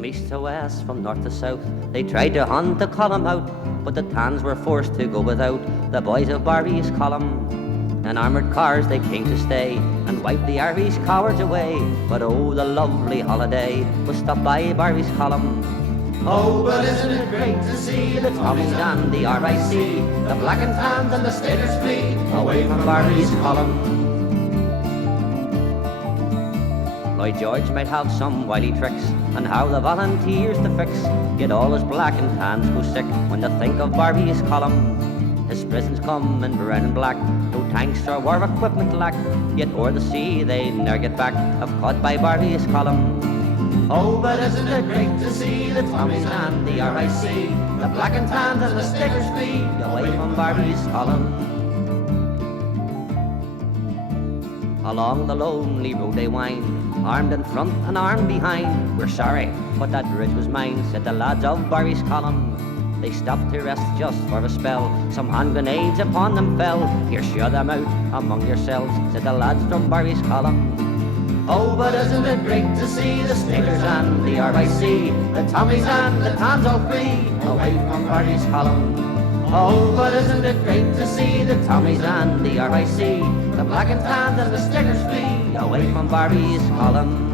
From east to west, from north to south, they tried to hunt the column out, but the tans were forced to go without the boys of Barry's column. In armoured cars they came to stay and wipe the Irish cowards away, but oh, the lovely holiday was stopped by Barry's column. Oh, but isn't it great to see the Tommies and the RIC, the black and tans and the Staters flee away from Barry's column. Lloyd George might have some wily tricks and how the volunteers to fix, yet all his black and tans go sick when they think of Barry's column. His prisons come in brown and black, no tanks or war equipment lack, yet o'er the sea they ne'er get back, if caught by Barry's column. Oh, but isn't it great to see the Tommies and the RIC, the black and tans and the Staters flee away from Barry's column. Along the lonely road they wind, armed in front and armed behind. We're sorry, but that bridge was mine, said the lads of Barry's column. They stopped to rest just for a spell, some hand grenades upon them fell. Here, share them out among yourselves, said the lads from Barry's column. Oh, but isn't it great to see the Staters and the RIC, the Tommies and the tans all free away from Barry's column. Oh, but isn't it great to see the Tommies and the RIC, the black and tans and the Staters flee away from Barry's column.